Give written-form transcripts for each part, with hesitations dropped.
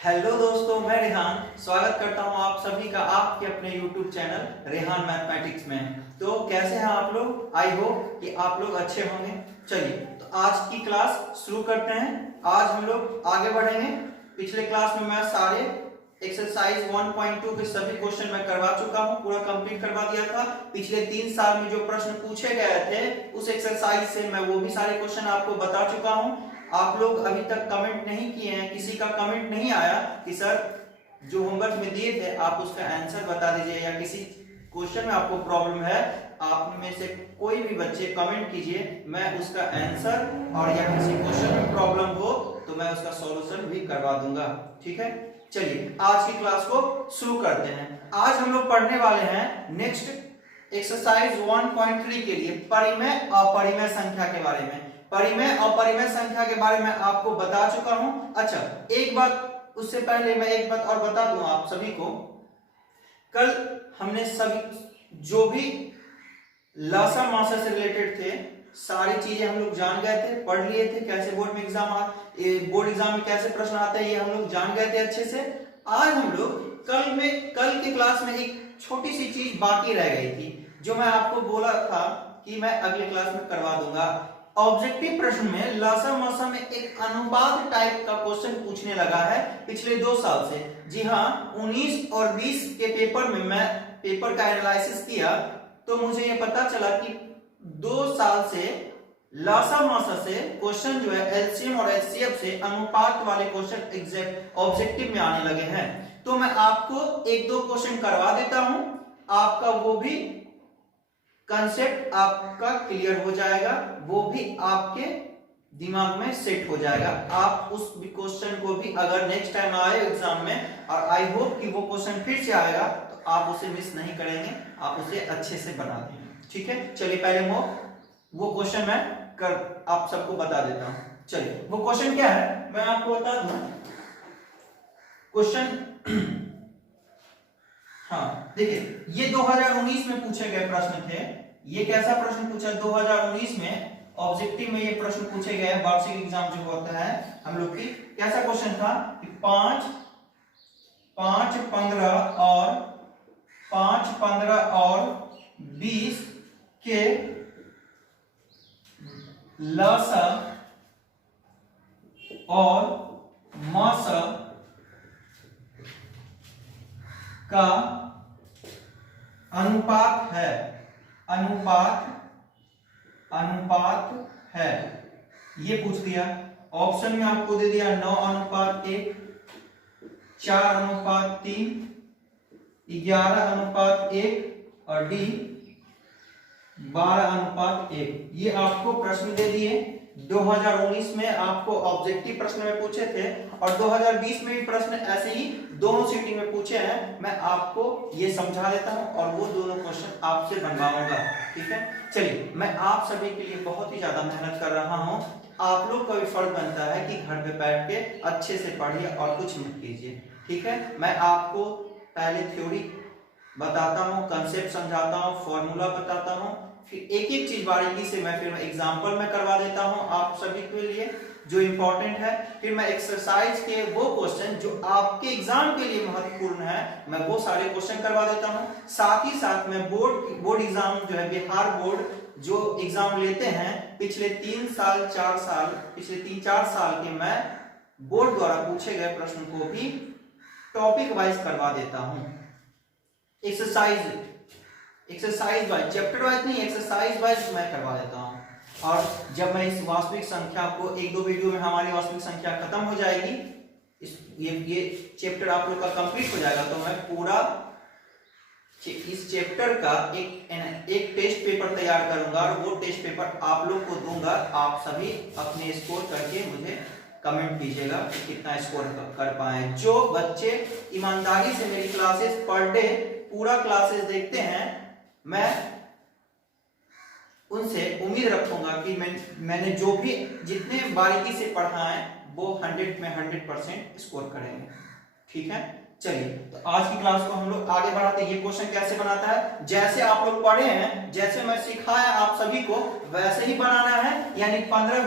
Hello दोस्तों, मैं रेहान स्वागत करता हूं आप सभी का आपके अपने YouTube चैनल रेहान मैथमेटिक्स में। तो कैसे हैं आप लोग? आई होप कि आप लोग अच्छे होंगे। चलिए तो आज की क्लास शुरू करते हैं। आज हम लोग आगे बढ़ेंगे। पिछले क्लास में मैं सारे एक्सरसाइज 1.2 के सभी क्वेश्चन मैं करवा चुका हूं, पूरा कंप्लीट करवा दिया था। पिछले 3 साल में जो प्रश्न पूछे गए थे उस एक्सरसाइज से मैं वो भी सारे क्वेश्चन आपको बता चुका हूं। आप लोग अभी तक कमेंट नहीं किए हैं, किसी का कमेंट नहीं आया कि सर जो होमवर्क में दिए थे आप उसका आंसर बता दीजिए, या किसी क्वेश्चन में आपको प्रॉब्लम है आप में से कोई भी बच्चे कमेंट कीजिए, मैं उसका आंसर और या किसी क्वेश्चन में प्रॉब्लम हो तो मैं उसका सॉल्यूशन भी करवा दूंगा। ठीक है, चलिए आज की क्लास को शुरू करते हैं। आज हम लोग पढ़ने वाले हैं नेक्स्ट एक्सरसाइज 1.3 के लिए परिमेय अपरिमेय संख्या के बारे में। परिमेय और अपरिमेय संख्या के बारे में आपको बता चुका हूं। अच्छा, एक बात उससे पहले मैं एक बात और बता दूं आप सभी को। कल हमने सभी जो भी लसा मासा से रिलेटेड थे सारी चीजें हम लोग जान गए थे, पढ़ लिए थे। कैसे बोर्ड एग्जाम में कैसे प्रश्न आते हैं ये हम लोग जान गए थे अच्छे से। आज हम लोग कल की क्लास में एक छोटी सी चीज बाकी रह गई थी जो मैं आपको बोला था कि मैं अगले क्लास में करवा दूंगा। ऑब्जेक्टिव प्रश्न में लसा मसा में एक अनुपात टाइप का क्वेश्चन पूछने लगा है पिछले 2 साल से। जी हाँ, 19 और 20 के पेपर में मैं पेपर का एनालिसिस किया तो मुझे ये पता चला कि 2 साल से लसा मसा से क्वेश्चन जो है एलसीएम और एचसीएफ से अनुपात वाले क्वेश्चन एग्जैक्ट ऑब्जेक्टिव में आने लगे हैं। तो मैं आपको 1-2 क्वेश्चन करवा देता हूं, आपका वो भी कंसेप्ट आपका क्लियर हो जाएगा, वो भी आपके दिमाग में सेट हो जाएगा। आप उस क्वेश्चन को भी अगर नेक्स्ट टाइम आए एग्जाम में, और आई होप कि वो क्वेश्चन फिर से आएगा, तो आप उसे मिस नहीं करेंगे, आप उसे अच्छे से बना देंगे। ठीक है, चलिए पहले वो क्वेश्चन मैं आप सबको बता देता हूं। चलिए वो क्वेश्चन क्या है मैं आपको बता दूं। क्वेश्चन हाँ देखिए, ये 2019 में पूछे गए प्रश्न थे। ये कैसा प्रश्न पूछा? 2019 में ऑब्जेक्टिव में ये प्रश्न पूछे गए, वार्षिक एग्जाम जो होता है हम लोग की। कैसा क्वेश्चन था कि 5, 15 और 20 के लसा और मसा का अनुपात है ये पूछ दिया। ऑप्शन में आपको दे दिया 9:1, 4:3, 11:1 और डी 12:1। ये आपको प्रश्न दे दिए। 2019 में आपको ऑब्जेक्टिव प्रश्न में पूछे थे और 2020 में भी प्रश्न ऐसे ही दोनों सीटिंग में पूछे हैं। मैं आपको ये समझा देता हूं और वो दोनों क्वेश्चन आपसे बनवाऊंगा। ठीक है, चलिए मैं आप सभी के लिए बहुत ही ज्यादा मेहनत कर रहा हूं। आप लोग का भी फर्ज बनता है कि घर पे बैठ के अच्छे से पढ़िए और कुछ मत कीजिए। ठीक है, मैं आपको पहले थ्योरी बताता हूं, कंसेप्ट समझाता हूं, फॉर्मूला बताता हूं, फिर एक एक चीज बारीकी से मैं फिर एग्जांपल में करवा देता हूं आप सभी के लिए जो इंपॉर्टेंट है। फिर मैं एक्सरसाइज के वो क्वेश्चन जो आपके एग्जाम के लिए महत्वपूर्ण है मैं वो सारे क्वेश्चन करवा देता हूं। साथ ही साथ मैं बोर्ड एग्जाम जो है बिहार बोर्ड जो एग्जाम लेते हैं पिछले 3-4 साल के मैं बोर्ड द्वारा पूछे गए प्रश्न को भी टॉपिक वाइज करवा देता हूं। एक्सरसाइज वाइज, चैप्टर वाइज नहीं, एक्सरसाइज वाइज मैं करवा देता हूं। और जब मैं इस वास्तविक संख्या को 1-2 वीडियो में हमारी वास्तविक संख्या खत्म हो जाएगी, ये चैप्टर आप लोग का कंप्लीट हो जाएगा, तो मैं पूरा इस चैप्टर का एक टेस्ट पेपर तैयार करूंगा और वो टेस्ट पेपर आप लोग को दूंगा। आप सभी अपने स्कोर करके मुझे कमेंट कीजिएगा कि कितना स्कोर कर पाए। जो बच्चे ईमानदारी से मेरी क्लासेस पर डे पूरा क्लासेस देखते हैं, मैं उनसे उम्मीद रखूंगा कि मैंने जो भी जितने बारीकी से पढ़ा है वो 100 में 100% स्कोर करेंगे। ठीक है, चलिए तो आज की क्लास को हम लोग आगे बढ़ाते हैं। ये क्वेश्चन कैसे बनाता है, जैसे आप लोग पढ़े हैं, जैसे मैं सिखाया आप सभी को वैसे ही बनाना है। यानी 15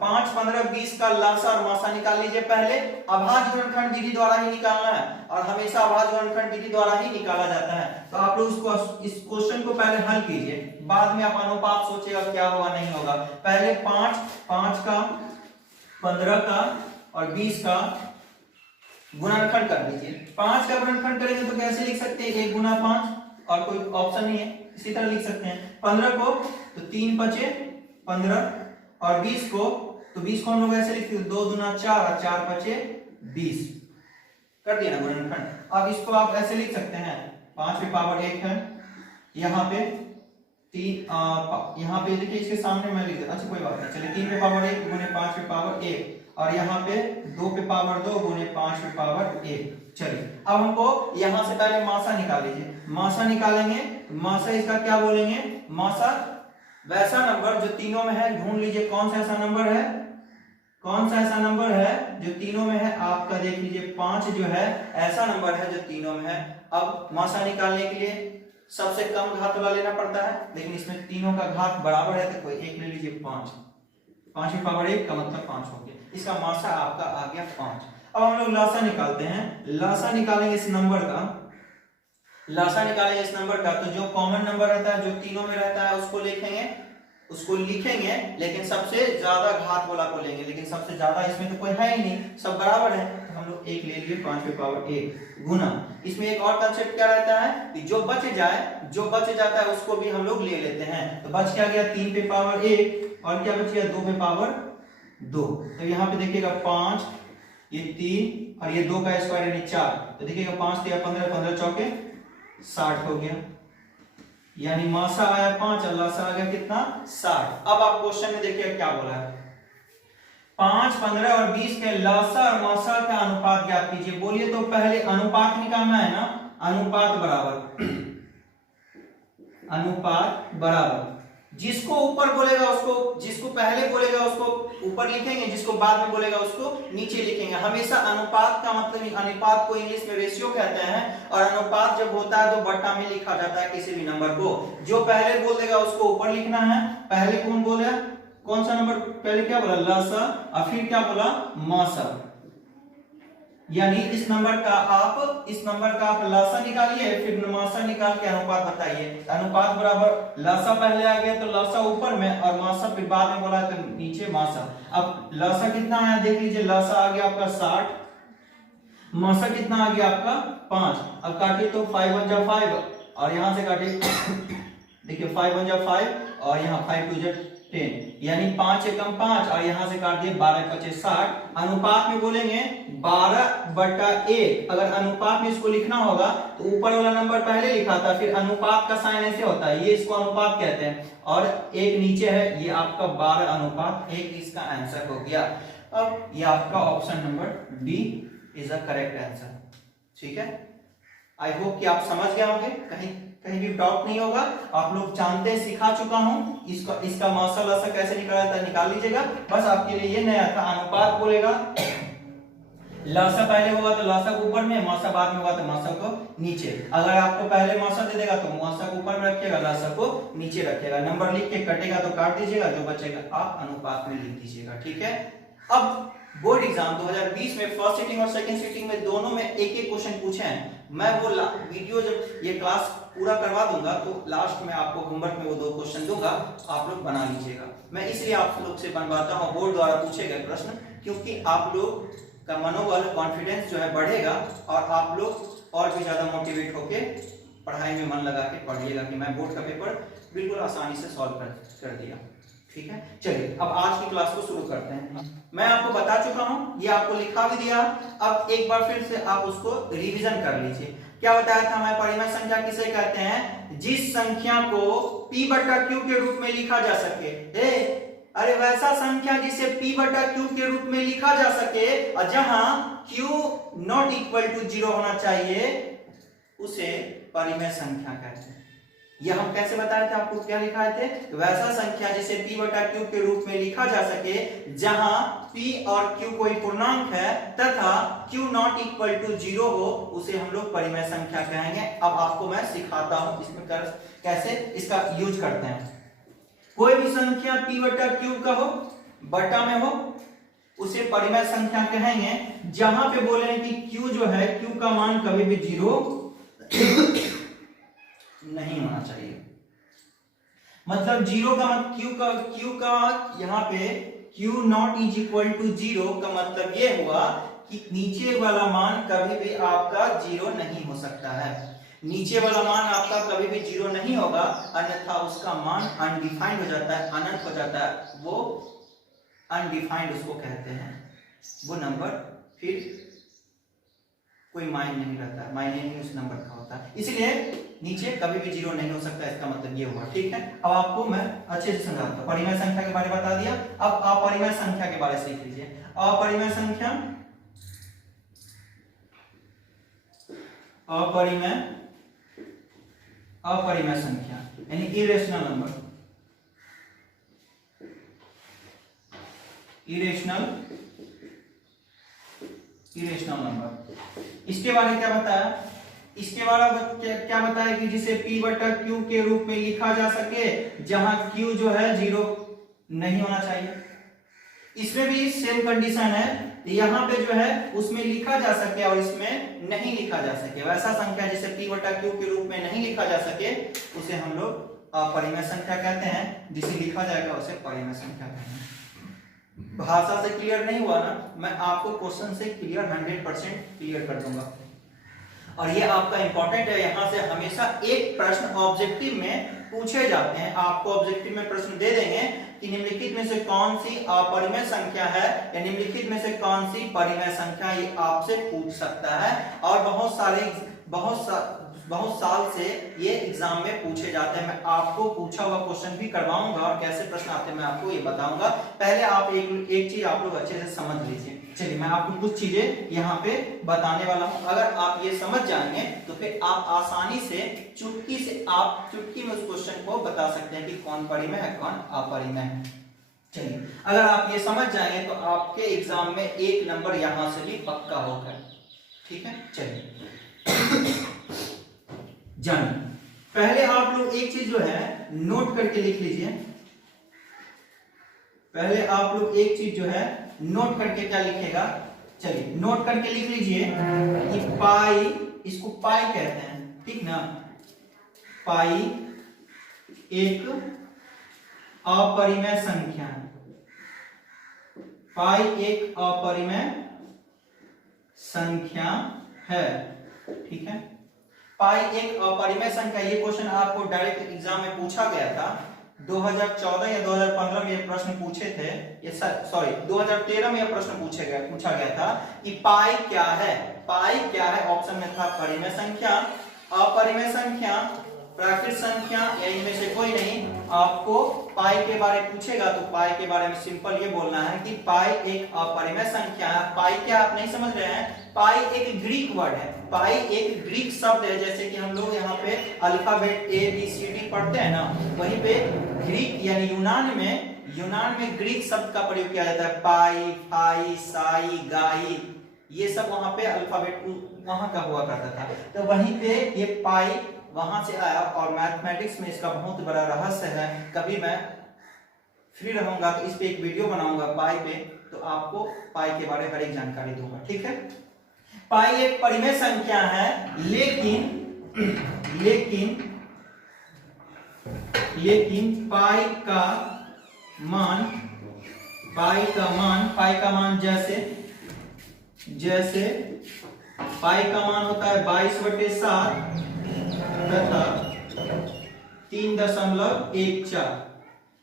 5 15 20 का लसा और मासा निकाल लीजिए। पहले अभाज्य गुणनखंड विधि द्वारा ही निकालना है और हमेशा अभाज्य गुणनखंड विधि द्वारा ही निकाला जाता है। तो आप लोग इस क्वेश्चन को पहले हल कीजिए, बाद में आप अनुपात सोचेगा क्या होगा नहीं होगा। पहले 5 का 15 का और 20 का गुणनखंड कर लीजिए। 5 का गुणनखंड करेंगे तो कैसे लिख सकते हैं, 1 गुना 5 और कोई ऑप्शन नहीं है, इसी तरह लिख सकते हैं। 15 को तो 3 बचे 15 और 20 को तो 20 को हम लोग ऐसे लिखते हैं 2 दूना 4 और 4 बचे 20, कर दिया ना गुणनखंड। अब इसको आप ऐसे लिख सकते हैं 5 पे पावर 1 है, यहाँ पे 3 यहाँ पे देखिए इसके सामने मैं लिख देता, अच्छा कोई बात नहीं, चलिए 3 पे पावर 1 गुने 5 पे पावर 1 और यहाँ पे 2 पे पावर 2 गुने 5 पे पावर 1। चलिए अब हमको यहाँ से पहले मासा निकाल लीजिए। मासा निकालेंगे, मासा इसका क्या बोलेंगे, मासा वैसा नंबर जो तीनों में है, ढूंढ लीजिए कौन सा ऐसा नंबर है, कौन सा ऐसा नंबर है जो तीनों में है। आपका देख लीजिए 5 जो है ऐसा नंबर है जो तीनों में है। अब मासा निकालने के लिए सबसे कम घात वाला लेना पड़ता है, लेकिन इसमें तीनों का घात बराबर है तो कोई एक ले लीजिए 5 पे पावर 1 का मतलब 5 हो गया, इसका मासा आपका आ गया 5। अब हम लोग लासा निकालते हैं। लासा निकालेंगे इस नंबर का, लासा निकालेंगे इस नंबर का, तो जो कॉमन नंबर रहता है जो तीनों में रहता है उसको लिखेंगे, लेकिन सबसे ज्यादा घात वाला को लेंगे, लेकिन सबसे ज्यादा इसमें तो कोई है ही नहीं, सब बराबर है तो हम लोग 1 ले लिए 5 पे पावर 1 गुना। इसमें एक और कंसेप्ट क्या रहता है कि जो बच जाता है उसको भी हम लोग ले लेते हैं। तो बच क्या गया 3 पे पावर 1 और क्या बच गया 2 पे पावर 2। तो यहाँ पे देखिएगा 5 ये 3 और ये 2 का स्क्वायर यानी 4, तो देखिएगा 5 3 15 15 चौके 60 हो गया, यानी मासा आया 5 और लासा आ गया कितना 60। अब आप क्वेश्चन में देखिए क्या बोला है, 5 15 और 20 के लासा और मासा का अनुपात ज्ञात कीजिए। बोलिए तो पहले अनुपात निकालना है ना, अनुपात बराबर जिसको ऊपर बोलेगा उसको, जिसको पहले बोलेगा उसको ऊपर लिखेंगे, जिसको बाद में बोलेगा उसको नीचे लिखेंगे। हमेशा अनुपात का मतलब, अनुपात को इंग्लिश में रेशियो कहते हैं और अनुपात जब होता है तो बट्टा में लिखा जाता है किसी भी नंबर को। जो पहले बोल देगा उसको ऊपर लिखना है। पहले कौन बोला, कौन सा नंबर पहले क्या बोला लासा और फिर क्या बोला मासा, यानी इस नंबर का आप लासा निकालिए फिर मासा निकाल के अनुपात बताइए। अनुपात बराबर लासा पहले आ गया तो लासा ऊपर में और मासा फिर बाद में बोला तो नीचे मासा। अब लासा कितना आया देख लीजिए, लासा आ गया आपका 60, मासा कितना आ गया आपका 5। अब काटिए तो 5 1 जा 5 और यहां से काटिए देखिए 5 1 जा 5 और यहाँ 5 2 जा 10, यानी 5 एकम 5 और यहां से काट दिए 12 25 60। अनुपात में बोलेंगे 12/1। अगर अनुपात में इसको लिखना होगा तो ऊपर वाला नंबर पहले लिखा था, फिर अनुपात का साइन ऐसे होता है, ये इसको अनुपात कहते हैं और एक नीचे है, ये आपका 12/1 इसका आंसर हो गया। अब ये आपका option number D is the correct answer. ठीक है, आई होप कि आप समझ गए होंगे, कहीं भी डाउट नहीं होगा। आप लोग जानते सिखा चुका हूं इसका मासा लासा कैसे निकाला जाता है, निकाल लीजिएगा। बस आपके लिए ये नया था, अनुपात बोलेगा लासा पहले होगा तो लासा को ऊपर में, मासा बाद में होगा तो मासा को नीचे। अगर आपको पहले मासा दे देगा तो मासा को ऊपर में रखिएगा, लासा को नीचे रखिएगा। नंबर लिख के कटेगा तो काट दीजिएगा, जो बचेगा आप अनुपात में लिख दीजिएगा। ठीक है, अब बोर्ड एग्जाम 2020 में फर्स्ट सीटिंग और सेकंड सीटिंग में दोनों में एक एक क्वेश्चन पूछे हैं। मैं वो वीडियो जब ये क्लास पूरा करवा दूंगा तो लास्ट में आपको होमवर्क में वो 2 क्वेश्चन दूंगा, आप लोग बना लीजिएगा। मैं इसलिए आप लोग से बनवाता हूँ बोर्ड द्वारा पूछे गए प्रश्न, क्योंकि आप लोग का मनोबल कॉन्फिडेंस जो है बढ़ेगा और आप लोग और भी ज्यादा मोटिवेट होके पढ़ाई में मन लगा के पढ़िएगा कि मैं बोर्ड का पेपर बिल्कुल आसानी से सॉल्व कर दिया। ठीक है, चलिए अब आज की क्लास को शुरू करते हैं। मैं आपको बता चुका हूं, ये आपको लिखा भी दिया, अब एक बार फिर से आप उसको रिवीजन कर लीजिए। क्या बताया था मैं, परिमेय संख्या किसे कहते हैं, जिस संख्या को p/q के रूप में लिखा जा सके। अरे वैसा संख्या जिसे p/q के रूप में लिखा जा सके और जहां q ≠ 0 होना चाहिए उसे परिमेय संख्या कहते हैं। यह हम कैसे बताए थे आपको, क्या लिखाए थे, वैसा संख्या जिसे p बटा q के रूप में लिखा जा सके जहां p और q कोई पूर्णांक है तथा q नॉट इक्वल टू 0 हो, उसे हम लोग परिमेय संख्या कहेंगे। अब आपको मैं सिखाता हूं इसमें कैसे इसका यूज करते हैं। कोई भी संख्या p बटा q का हो, बटा में हो, उसे परिमेय संख्या कहेंगे जहां पे बोले कि q जो है, q का मान कभी भी 0 नहीं होना चाहिए। मतलब 0 का मतलब q का यहाँ पे q not is equal to 0 का मतलब ये हुआ कि नीचे वाला मान कभी भी आपका 0 नहीं हो सकता है। नीचे वाला मान आपका कभी भी 0 नहीं होगा, अन्यथा उसका मान अनडिफाइंड हो जाता है, अनंत हो जाता है। वो अनडिफाइंड उसको कहते हैं, वो नंबर फिर कोई मायने नहीं रहता है, मायने नहीं उस नंबर का होता है। इसलिए नीचे कभी भी 0 नहीं हो सकता, इसका मतलब ये हुआ। ठीक है, अब आपको मैं अच्छे से समझाता हूं। परिमेय संख्या के बारे में बता दिया, अब अपरिमेय संख्या के बारे में सीख लीजिए। अपरिमेय संख्या, अपरिमेय संख्या यानी इरेशनल नंबर, इरेशनल नंबर। इसके बारे में क्या बताया, इसके बारे में क्या बताया कि जिसे p बटा q के रूप में लिखा जा सके जहां q जो है 0 नहीं होना चाहिए। इसमें भी सेम कंडीशन है, यहाँ पे जो है उसमें लिखा जा सके और इसमें नहीं लिखा जा सके। वैसा संख्या जिसे p बटा q के रूप में नहीं लिखा जा सके उसे हम लोग अपरिमेय संख्या कहते हैं, जिसे लिखा जाएगा उसे परिमेय संख्या कहते हैं। भाषा से क्लियर नहीं हुआ ना, मैं आपको क्वेश्चन से क्लियर 100% क्लियर कर दूंगा। और ये आपका इंपॉर्टेंट है, यहां से हमेशा एक प्रश्न ऑब्जेक्टिव में पूछे जाते हैं। आपको ऑब्जेक्टिव में प्रश्न दे देंगे कि निम्नलिखित में से कौन सी अपरिमेय संख्या है या निम्नलिखित में से कौन सी परिमेय संख्या, ये आपसे पूछ सकता है। और बहुत साल से ये एग्जाम में पूछे जाते हैं। मैं आपको पूछा हुआ क्वेश्चन भी करवाऊंगा और कैसे प्रश्न आते हैं मैं आपको ये बताऊंगा। पहले आप एक चीज आप लोग अच्छे से समझ लीजिए। चलिए मैं आपको कुछ चीजें यहाँ पे बताने वाला हूँ। अगर आप ये समझ जाएंगे तो फिर आप आसानी से चुटकी में उस क्वेश्चन को बता सकते हैं कि कौन परिमेय है कौन अपरिमेय है। चलिए अगर आप ये समझ जाएंगे तो आपके एग्जाम में 1 नंबर यहां से भी पक्का होगा। ठीक है, चलिए जानिए। पहले आप लोग एक चीज जो है नोट करके लिख लीजिए। पहले आप लोग एक चीज जो है नोट करके क्या लिखेगा, चलिए नोट करके लिख लीजिए कि पाई, इसको पाई कहते हैं, ठीक ना। पाई एक अपरिमेय संख्या है, पाई एक अपरिमेय संख्या है। ठीक है, पाई एक अपरिमेय संख्या, ये क्वेश्चन आपको डायरेक्ट एग्जाम में पूछा गया था। 2014 या 2015 में ये प्रश्न पूछे थे, ये सॉरी 2013 में यह प्रश्न पूछा गया था कि पाई क्या है। पाई क्या है, ऑप्शन में था परिमेय संख्या, अपरिमेय संख्या, प्राकृत संख्या या इनमें से कोई नहीं। आपको पाई के बारे में पूछेगा तो पाई के बारे में सिंपल ये बोलना है कि पाई एक अपरिमेय संख्या है। पाई क्या आप नहीं समझ रहे हैं, पाई एक ग्रीक वर्ड है, पाई एक ग्रीक शब्द है। जैसे कि हम लोग यहाँ पे अल्फाबेट ABCD पढ़ते हैं ना, वहीं पे ग्रीक यानी यूनान में ग्रीक शब्द का प्रयोग किया जाता है। पाई, फाई, साई, गाई, ये सब वहां पे अल्फाबेट वहां का हुआ करता था। तो वहीं पे ये पाई वहां से आया और मैथमेटिक्स में इसका बहुत बड़ा रहस्य है। कभी मैं फ्री रहूंगा तो इस पे एक वीडियो बनाऊंगा पाई पे, तो आपको पाई के बारे में हर एक जानकारी दूंगा। ठीक है, पाई एक परिमेय संख्या है, लेकिन पाई का मान जैसे पाई का मान होता है 22/7 तथा 3.14।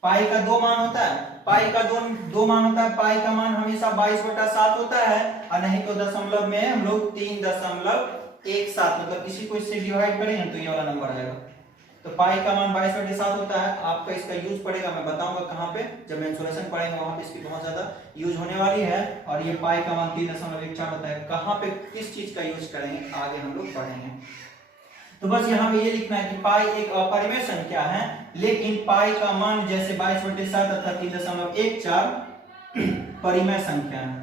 पाई का दो मान होता है, पाई का दो मान होता है। पाई का मान हमेशा 22/7 होता है और नहीं तो दशमलव में हम लोग 3.17, मतलब इसी को इससे डिवाइड करेंगे तो ये वाला नंबर आएगा। तो पाई का मान 22/7 होता है। आपका इसका यूज पड़ेगा, मैं बताऊंगा कहां पे, जब मेंसुरेशन पढ़ेंगे वहां पे इसकी बहुत ज्यादा यूज होने वाली है। और ये पाई का मान 3.14 होता है, कहां पे किस चीज का यूज करेंगे आगे हम लोग पढ़ेंगे। तो बस यहाँ पे ये लिखना है कि पाई एक अपरिमेय संख्या है, लेकिन पाई का मान जैसे 22/7 तथा 3.14 परिमेय संख्या है,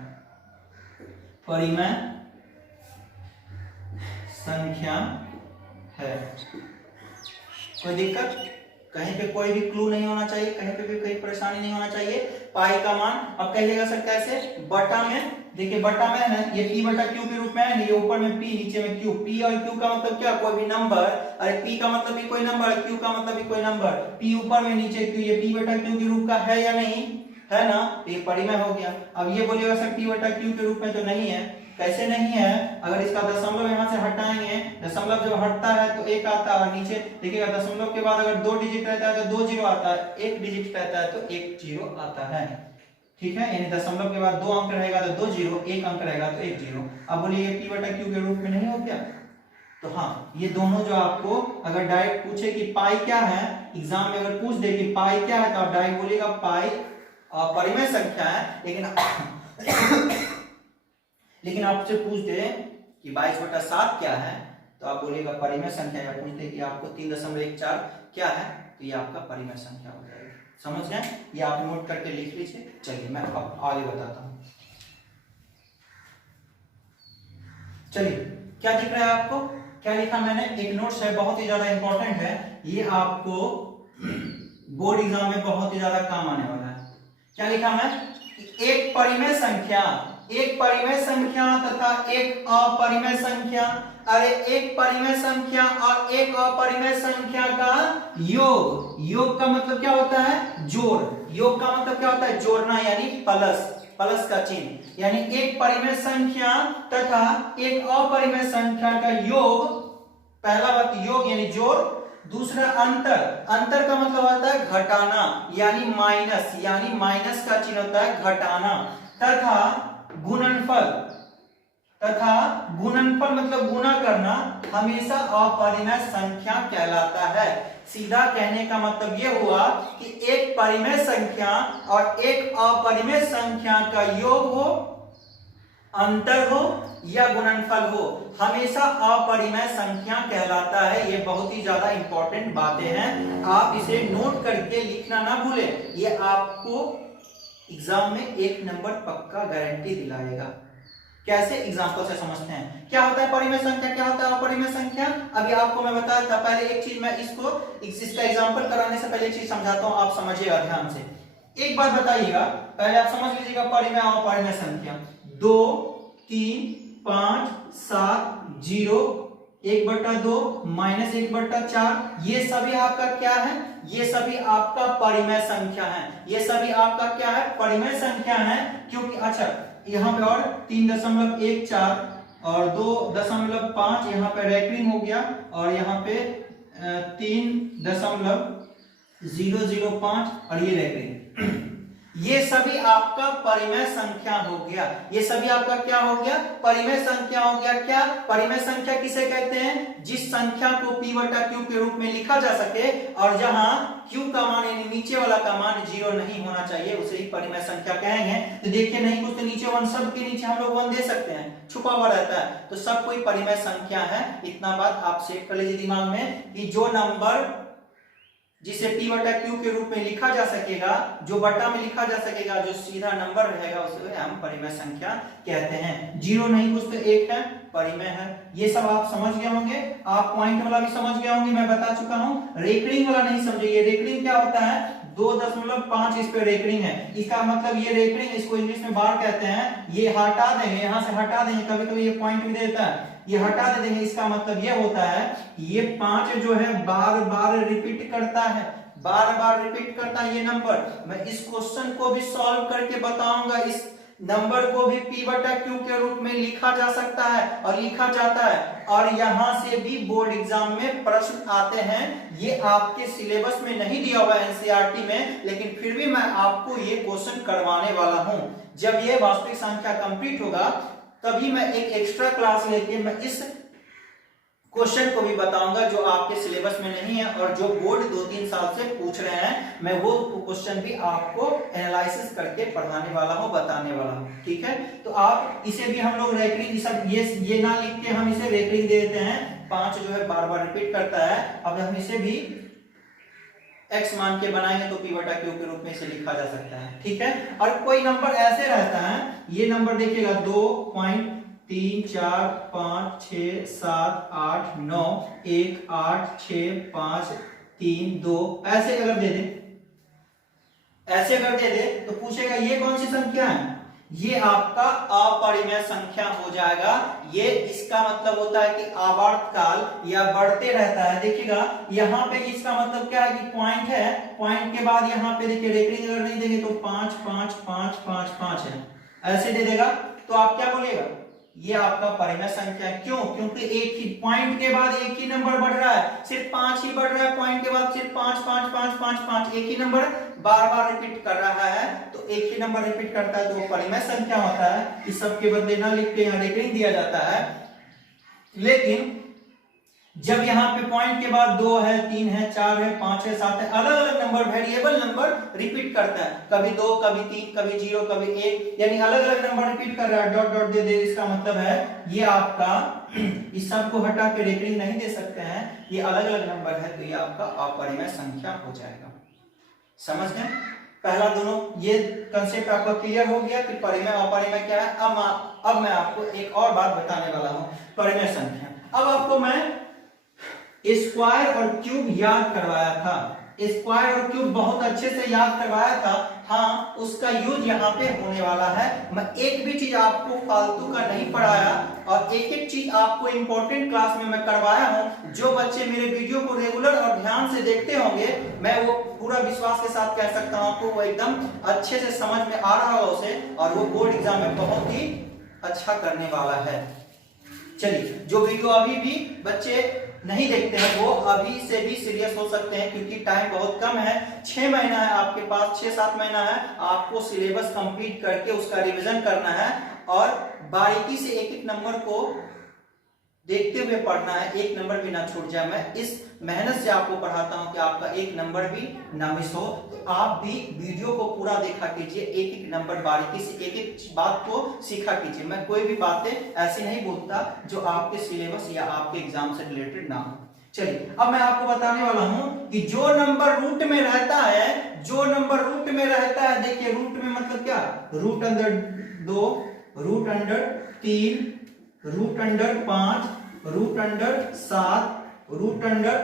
परिमेय संख्या है। कोई दिक्कत, कहीं पे कोई भी क्लू नहीं होना चाहिए, कहीं पे भी कोई परेशानी नहीं होना चाहिए। पाई का मान अब कहिएगा सर कैसे, बटा में, देखिए बटा में है ये p बटा q के रूप में है, ये ऊपर में p नीचे में q, p और q का मतलब क्या, कोई भी नंबर, अरे p का मतलब भी कोई नंबर, q का मतलब भी कोई नंबर, p ऊपर में नीचे q, ये p बटा q के रूप का है या नहीं है ना, ये परिमेय हो गया। अब ये बोलिएगा सर p बटा q के रूप में तो नहीं है, कैसे नहीं है, अगर इसका दशमलव यहाँ से हटाएंगे, दशमलव जब हटता है तो एक आता है, और नीचे देखिएगा दशमलव के बाद अगर 2 डिजिट रहता है तो 2 जीरो आता है, 1 डिजिट रहता है तो 1 जीरो आता है, ठीक है, यानी दशमलव के बाद 2 अंक रहेगा तो 2 जीरो, 1 अंक रहेगा तो 1 जीरो। अब बोलिए ये p बटा q के रूप में नहीं हो गया। तो हाँ, ये दोनों जो आपको अगर डायरेक्ट पूछे कि पाई क्या है, एग्जाम में अगर पूछ दे कि पाई क्या है, तो आप डायरेक्ट बोलिएगा पाई परिमेय संख्या है, लेकिन आपसे पूछ दे कि 22/7 क्या है, तो आप बोलिएगा परिमेय संख्या, या पूछ दे कि आपको 3.14 क्या है, तो ये आपका परिमेय संख्या हो जाएगा। समझ गए, ये आप नोट करके लिख लीजिए। चलिए मैं अब आगे बताता हूं। चलिए क्या दिख रहा है आपको, क्या लिखा मैंने, एक नोट्स है बहुत ही ज्यादा इंपॉर्टेंट है, ये आपको बोर्ड एग्जाम में बहुत ही ज्यादा काम आने वाला है। क्या लिखा मैं, एक परिमेय संख्या, एक परिमेय संख्या तथा एक अपरिमेय संख्या, अरे एक परिमेय संख्या और एक अपरिमेय संख्या का योग, योग का मतलब क्या होता है, जोड़, योग का मतलब क्या होता है, जोड़ना, यानी प्लस, प्लस का चिन्ह, यानी एक परिमेय संख्या तथा एक अपरिमेय संख्या का योग, पहला बात योग यानी जोड़, दूसरा अंतर, अंतर का मतलब होता है घटाना, यानी माइनस, यानी माइनस का चिन्ह होता है घटाना, तथा गुणनफल, तथा गुणनफल मतलब गुना करना हमेशा अपरिमेय संख्या कहलाता है। सीधा कहने का मतलब यह हुआ कि एक परिमेय संख्या और एक अपरिमेय संख्या का योग हो, अंतर हो या गुणनफल हो, हमेशा अपरिमेय संख्या कहलाता है। ये बहुत ही ज्यादा इंपॉर्टेंट बातें हैं, आप इसे नोट करके लिखना ना भूलें, ये आपको एग्जाम में 1 नंबर पक्का गारंटी दिलाएगा। कैसे, एग्जांपल से समझते हैं। क्या होता है परिमेय संख्या, क्या होता है अपरिमेय संख्या, अभी आपको मैं बताया था। पहले एक चीज मैं इसका एग्जांपल कराने से पहले एक चीज समझाता हूं, आप समझिएगा ध्यान से। एक बात बताइएगा, पहले आप समझ लीजिएगा परिमेय और अपरिमेय संख्या, 2 3 5 7 0 1/2 -1/4, ये सभी आपका क्या है, ये सभी आपका परिमेय संख्या है, ये सभी आपका क्या है, परिमेय संख्या है। क्योंकि अच्छा यहाँ पे और 3.14 और 2.5 यहाँ पे रैकरिंग हो गया, और यहाँ पे 3.005 और ये रैकरिंग, ये सभी आपका परिमेय संख्या हो गया, ये सभी आपका क्या हो गया, परिमेय संख्या हो गया। क्या परिमेय संख्या किसे कहते हैं, जिस संख्या को p बटा q के रूप में लिखा जा सके और जहां q का मान यानी नीचे वाला का मान 0 नहीं होना चाहिए, उसे ही परिमेय संख्या कहेंगे। तो देखिए नहीं कुछ तो नीचे 1, सब के नीचे हम लोग 1 दे सकते हैं, छुपा हुआ रहता है, तो सब कोई परिमेय संख्या है। इतना बात आप सेव कर लीजिए दिमाग में कि जो नंबर जिसे p बटा q के रूप में लिखा जा सकेगा, जो बटा में लिखा जा सकेगा, जो सीधा नंबर रहेगा, उसे हम परिमेय संख्या कहते हैं। 0 नहीं कुछ तो 1 है, परिमेय है। ये सब आप समझ गए होंगे, आप पॉइंट वाला भी समझ गए होंगे, मैं बता चुका हूं। रेकरिंग वाला नहीं समझे, ये रेकरिंग क्या होता है, 2.5 इस पे रेकरिंग है, इसका मतलब ये रेकरिंग, इसको इंग्लिश में बार कहते हैं। ये हटा देंगे, यहां से हटा देंगे, कभी कभी ये पॉइंट भी देता है, ये हटा देंगे, इसका मतलब ये होता है ये 5 जो है बार बार रिपीट करता है, बार बार रिपीट करता है ये नंबर। मैं इस क्वेश्चन को भी सॉल्व करके बताऊंगा, इस नंबर को भी p बटा q के रूप में लिखा जा सकता है और लिखा जाता है, और यहां से भी बोर्ड एग्जाम में प्रश्न आते हैं। ये आपके सिलेबस में नहीं दिया हुआ एनसीईआरटी में, लेकिन फिर भी मैं आपको ये क्वेश्चन करवाने वाला हूं। जब ये वास्तविक संख्या कंप्लीट होगा तभी मैं एक एक्स्ट्रा क्लास लेके मैं इस क्वेश्चन को भी बताऊंगा जो आपके सिलेबस में नहीं है और जो बोर्ड 2-3 साल से पूछ रहे हैं, मैं वो क्वेश्चन भी आपको एनालिसिस करके पढ़ाने वाला हूं, बताने वाला हूं, ठीक है। तो आप इसे भी हम लोग रैकरिंग सब ये ना लिख के हम इसे रैकरिंग दे देते हैं, 5 जो है बार बार रिपीट करता है। अब हम इसे भी x मान के बनाएंगे तो p बटा q के रूप में इसे लिखा जा सकता है, ठीक है। और कोई नंबर ऐसे रहता है, ये नंबर देखिएगा 2.3 4 5 6 7 8 9 1 8 6 5 3 2 ऐसे अगर दे दे, ऐसे अगर दे दे तो पूछेगा ये कौन सी संख्या है, ये आपका अपरिमेय संख्या हो जाएगा। ये इसका मतलब होता है कि आवर्तकाल या बढ़ते रहता है। देखिएगा यहाँ पे इसका मतलब क्या है कि पॉइंट है, पॉइंट के बाद यहाँ पे देखिए रेकरिंग अगर नहीं देंगे तो 5 5 5 5 5 है, ऐसे दे देगा तो आप क्या बोलिएगा, ये आपका परिमेय संख्या है। क्यों? क्योंकि एक ही पॉइंट के बाद एक ही नंबर बढ़ रहा है, सिर्फ 5 ही बढ़ रहा है, पॉइंट के बाद सिर्फ 5 5 5 5 5 एक ही नंबर बार बार रिपीट कर रहा है, तो एक ही नंबर रिपीट करता है तो वो परिमेय संख्या होता है। इस सब के बदले ना लिख के यहाँ रेकरिंग दिया जाता है। लेकिन जब यहाँ पे पॉइंट के बाद 2 है 3 है 4 है 5 है 7 है, अलग अलग नंबर वेरिएबल नंबर रिपीट करता है, कभी 2 कभी 3 कभी 0 कभी 1, यानी अलग अलग नंबर रिपीट कर रहा है, डॉट डॉट दे दे, इसका मतलब है ये आपका इस सब को हटा के रेकरिंग नहीं दे सकते हैं, ये अलग अलग नंबर है, तो ये आपका अपरिमेय संख्या हो जाएगा। समझ गए? पहला दोनों ये कंसेप्ट आपका क्लियर हो गया कि परिमेय अपरिमेय क्या है। अब मैं आपको एक और बात बताने वाला हूं, परिमेय संख्या। अब आपको मैं स्क्वायर और क्यूब याद करवाया था, स्क्वायर और क्यूब बहुत अच्छे से याद करवाया था, हाँ उसका यूज यहाँ पे होने वाला है। मैं एक भी चीज आपको फालतू का नहीं पढ़ाया और एक एक चीज आपको इंपॉर्टेंट क्लास में मैं करवाया हूँ। जो बच्चे मेरे वीडियो को रेगुलर और ध्यान से देखते होंगे, मैं वो पूरा विश्वास के साथ कह सकता हूँ आपको वो एकदम अच्छे से समझ में आ रहा होगा उसे, और वो बोर्ड एग्जाम में बहुत ही अच्छा करने वाला है। चलिए, जो वीडियो अभी भी बच्चे नहीं देखते हैं वो अभी से भी सीरियस हो सकते हैं, क्योंकि टाइम बहुत कम है, 6 महीना है आपके पास, 6-7 महीना है, आपको सिलेबस कंप्लीट करके उसका रिवीजन करना है और बारीकी से एक एक नंबर को देखते हुए पढ़ना है, एक नंबर भी ना छूट जाए। मैं इस मेहनत से आपको पढ़ाता हूं कि आपका एक नंबर भी ना मिस हो, तो आप भी वीडियो को पूरा देखा कीजिए, एक एक नंबर बारीकी से एक एक बात को सीखा कीजिए। मैं कोई भी बातें ऐसी नहीं बोलता जो आपके सिलेबस या आपके एग्जाम से रिलेटेड ना हो। चलिए, अब मैं आपको बताने वाला हूं कि जो नंबर रूट में रहता है, जो नंबर रूट में रहता है, देखिए रूट में मतलब क्या, root under 2, root under 3, root under 5, root under 7, root under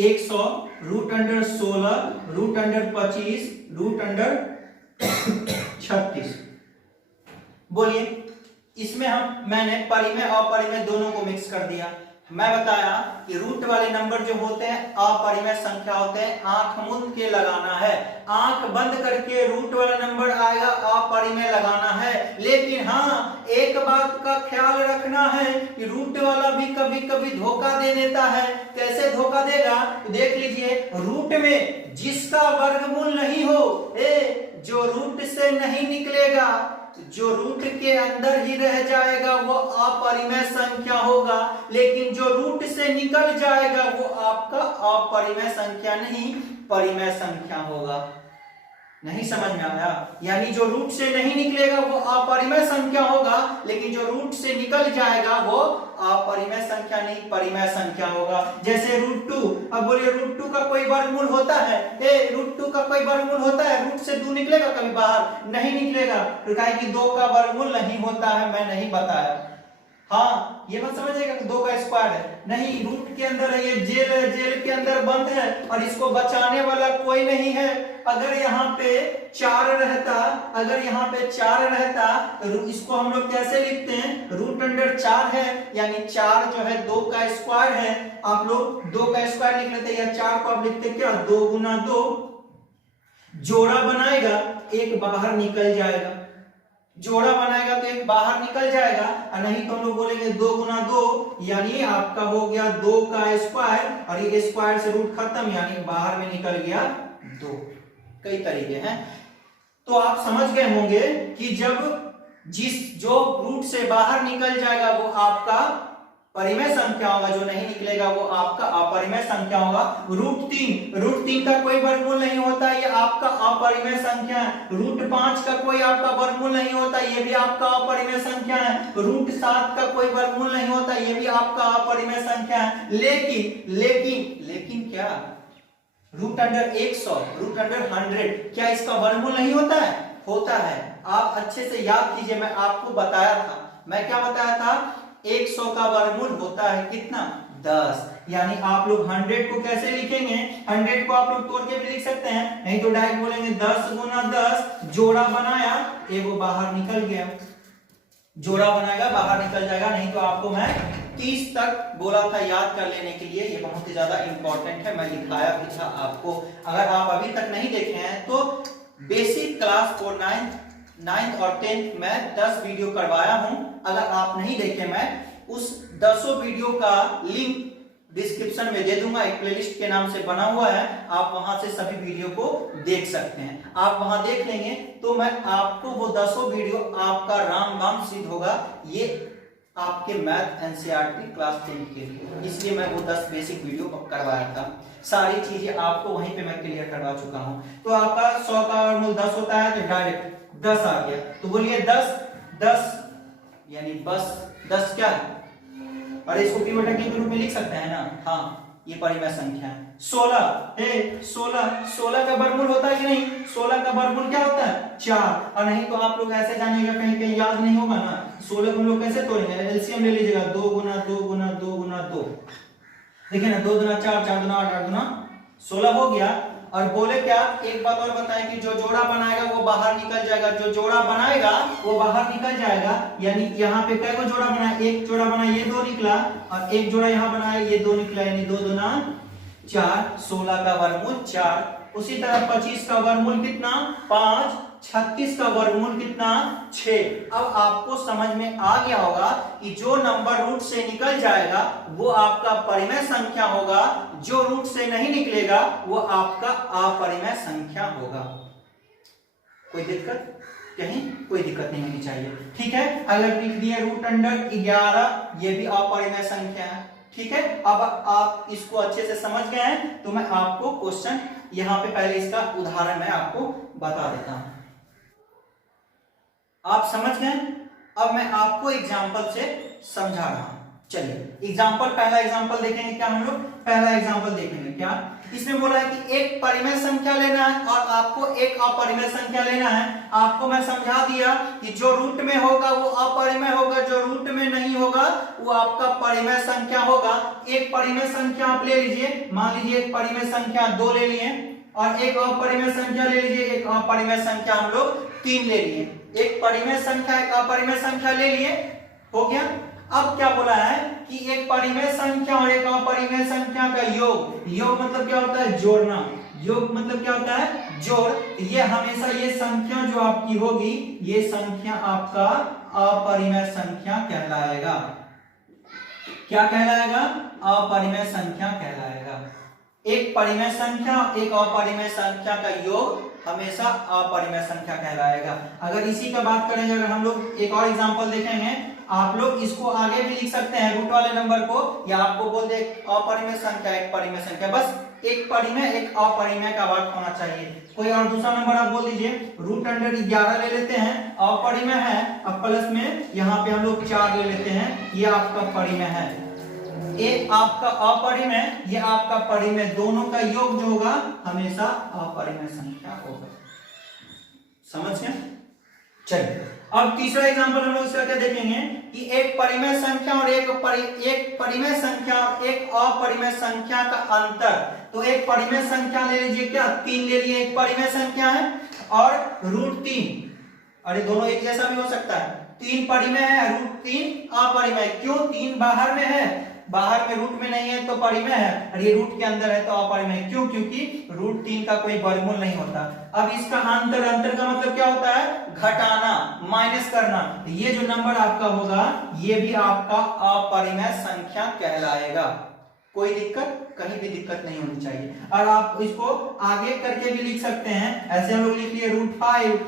100, root under 16, root under 25, root under 36। बोलिए, इसमें मैंने परिमेय और अपरिमेय दोनों को मिक्स कर दिया। मैं बताया कि रूट वाले नंबर जो होते हैं अपरिमेय संख्या होते हैं, आंख मूंद के लगाना है, आंख बंद करके रूट वाला नंबर आएगा अपरिमेय लगाना है। लेकिन हाँ, एक बात का ख्याल रखना है कि रूट वाला भी कभी कभी धोखा दे देता है। कैसे धोखा देगा? तो देख लीजिए, रूट में जिसका वर्गमूल नहीं हो, जो रूट से नहीं निकलेगा, जो रूट के अंदर ही रह जाएगा वो अपरिमेय संख्या होगा, लेकिन जो रूट से निकल जाएगा वो आपका अपरिमेय संख्या नहीं, परिमेय संख्या होगा। नहीं समझ में आया? यानी जो रूट से नहीं निकलेगा वो अपरिमेय संख्या होगा, लेकिन जो रूट से निकल जाएगा वो अपरिमेय संख्या नहीं, परिमेय संख्या होगा। जैसे √2, अब बोलिए √2 का कोई वर्गमूल होता है? √2 का कोई वर्गमूल होता है? रूट से 2 निकलेगा कभी बाहर? नहीं निकलेगा। तो कहे कि 2 का वर्गमूल नहीं होता है, मैं नहीं बताया। हाँ, ये मत समझिएगा कि 2 का स्क्वायर है, नहीं, रूट के अंदर है, ये जेल है, जेल के अंदर बंद है और इसको बचाने वाला कोई नहीं है। अगर यहाँ पे 4 रहता, अगर यहाँ पे 4 रहता तो इसको हम लोग कैसे लिखते हैं? रूट अंडर 4 है, यानी 4 जो है 2 का स्क्वायर है। आप लोग 2 का स्क्वायर लिख लेते हैं, या 4 को आप लिखते क्या, 2 गुना 2, जोड़ा बनाएगा, एक बाहर निकल जाएगा, जोड़ा बनाएगा तो एक बाहर निकल जाएगा, और नहीं तो हम लोग बोलेंगे 2 गुना 2, यानी आपका हो गया 2 का स्क्वायर, और ये स्क्वायर से रूट खत्म, यानी बाहर में निकल गया 2। कई तरीके हैं। तो आप समझ गए होंगे कि जब जो रूट से बाहर निकल जाएगा वो आपका परिमेय संख्या होगा, जो नहीं निकलेगा वो आपका अपरिमेय संख्या होगा। रूट तीन का कोई वर्गमूल नहीं होता, ये आपका अपरिमेय संख्या है। रूट 5 का कोई आपका वर्गमूल नहीं होता, ये भी आपका अपरिमेय संख्या है। रूट 7 का कोई वर्गमूल नहीं होता, ये भी आपका अपरिमेय संख्या है। लेकिन क्या रूट अंडर 100, रूट अंडर 100 क्या इसका वर्गमूल नहीं होता है? होता है। आप अच्छे से याद कीजिए, मैं आपको बताया था, मैं क्या बताया था? 100 का वर्गमूल होता है कितना? 10। यानी आप लोग 100 को कैसे लिखेंगे? 100 को आप लोग तोड़ के भी लिख सकते हैं, नहीं तो डायरेक्ट बोलेंगे 10 गुना 10, जोड़ा बनाया, वो बाहर निकल गया, जोड़ा बनाएगा बाहर निकल जाएगा। नहीं तो आपको मैं 30 तक बोला था याद कर लेने के लिए, ये बहुत ही ज्यादा इंपॉर्टेंट है, मैं लिखाया भी था आपको। अगर आप अभी तक नहीं देखे हैं तो बेसिक क्लास फॉर 9th और 10th में 10 वीडियो करवाया हूं। अगर आप नहीं देखे, मैं उस 10 वीडियो का लिंक डिस्क्रिप्शन में दे दूंगा, एक प्लेलिस्ट के नाम से बना हुआ है, आप वहां से सभी वीडियो को देख सकते हैं। आप वहां देख लेंगे तो मैं आपको वो 10 वीडियो आपका रामबाण सिद्ध होगा, ये आपके मैथ एनसीईआरटी क्लास 10 के लिए, इसलिए मैं वो 10 बेसिक वीडियो करवाया था। सारी चीजें आपको वहीं पे मैं क्लियर करवा चुका हूं। तो आपका 100 का वर्गमूल 10 होता है, तो डायरेक्ट 10 आ गया, तो बोलिए 10 यानी बस 10 क्या है? और इसको पिवट के रूप में लिख सकते हैं ना? हाँ, ये परिमेय संख्या है। 16 का वर्गमूल होता है कि नहीं? 16 का वर्गमूल क्या होता है? 4। और नहीं तो आप लोग ऐसे जानिएगा, कहीं कहीं याद नहीं होगा ना, 16 को हम लोग कैसे तोड़ेंगे? एलसीएम ले लीजिएगा, 2 गुना 2 गुना 2 गुना 2, देखिए ना, 2 दुना 4, 4 दुना 8, 8 दुना 16 हो गया। और बोले क्या, एक बात और बताएं कि जो जोड़ा बनाएगा वो बाहर निकल जाएगा, जो जोड़ा बनाएगा वो बाहर निकल जाएगा। यानी यहाँ पे कई जोड़ा बनाया? एक जोड़ा बनाया, ये 2 निकला, और एक जोड़ा यहाँ बनाया, ये 2 निकला, यानी 2 दुना 4, 16 का वर्गमूल 4। उसी तरह 25 का वर्गमूल कितना? 5। 36 का वर्गमूल कितना? 6। अब आपको समझ में आ गया होगा कि जो नंबर रूट से निकल जाएगा वो आपका परिमेय संख्या होगा, जो रूट से नहीं निकलेगा वो आपका अपरिमेय संख्या होगा। कोई दिक्कत? कहीं कोई दिक्कत नहीं होनी चाहिए, ठीक है। अगर लिख दिया रूट अंडर 11, ये भी अपरिमेय संख्या है, ठीक है। अब आप इसको अच्छे से समझ गए हैं, तो मैं आपको क्वेश्चन यहां पे पहले इसका उदाहरण मैं आपको बता देता हूं। आप समझ गए? अब मैं आपको एग्जांपल से समझा रहा हूं। चलिए एग्जांपल, पहला एग्जांपल देखेंगे क्या हम लोग? पहला एग्जांपल देखेंगे क्या? इसमें बोला है कि एक परिमेय संख्या लेना है और आपको एक अपरिमेय संख्या लेना है। आपको मैं समझा दिया कि जो रूट में होगा वो अपरिमेय होगा, जो रूट में नहीं होगा वो आपका परिमेय संख्या होगा। एक परिमेय संख्या आप ले लीजिए, मान लीजिए एक परिमेय संख्या 2 ले लिए, और एक अपरिमेय संख्या ले लीजिए, एक अपरिमेय संख्या हम लोग 3 ले लिए। एक परिमेय संख्या एक अपरिमेय संख्या ले लिए, हो गया। अब क्या बोला है कि एक परिमेय संख्या और एक अपरिमेय संख्या का योग, योग मतलब क्या होता है? जोड़ना। योग मतलब क्या होता है? जोड़। ये हमेशा ये संख्या जो आपकी होगी, ये संख्या आपका अपरिमेय संख्या कहलाएगा। क्या कहलाएगा? अपरिमेय संख्या कहलाएगा। एक परिमेय संख्या एक अपरिमेय संख्या का योग हमेशा अपरिमेय संख्या कहलाएगा। अगर इसी का बात करें, अगर हम लोग एक और एग्जांपल देखेंगे, आप लोग इसको आगे भी लिख सकते हैं रूट वाले नंबर को, या आपको बोल दे अपरिमेय संख्या एक परिमेय संख्या, बस एक परिमेय एक अपरिमेय का वाक्य होना चाहिए। कोई और दूसरा नंबर आप बोल दीजिए, रूट अंडर 11 ले लेते हैं, अपरिमेय है, अब प्लस में यहाँ पे हम लोग 4 ले लेते हैं, ये आपका परिमेय है। एक आपका अपरिमेय, ये आपका परिमेय, दोनों का योग जो होगा हमेशा अपरिमेय संख्या होगा। समझ गए? चलिए अब तीसरा एग्जांपल हम लोग इसका क्या देखेंगे कि एक परिमेय संख्या और एक परिमेय संख्या और एक अपरिमेय संख्या का अंतर। तो एक परिमेय संख्या ले लीजिए, क्या 3 ले लिए, एक परिमेय संख्या है, और रूट 3, अरे दोनों एक जैसा भी हो सकता है। 3 परिमेय है, रूट 3 अपरिमेय। क्यों? 3 बाहर में है, बाहर में रूट में नहीं है तो परिमेय है, और ये रूट के अंदर है तो अपरिमेय। क्यों? क्योंकि रूट 3 का कोई वर्गमूल नहीं होता। अब इसका अंतर, अंतर का मतलब क्या होता है? घटाना, माइनस करना। ये जो नंबर आपका होगा ये भी आपका अपरिमेय संख्या कहलाएगा। कोई दिक्कत? कहीं भी दिक्कत नहीं होनी चाहिए। और आप इसको आगे करके भी लिख सकते हैं, ऐसे हम लोग लिख लिए रूट 5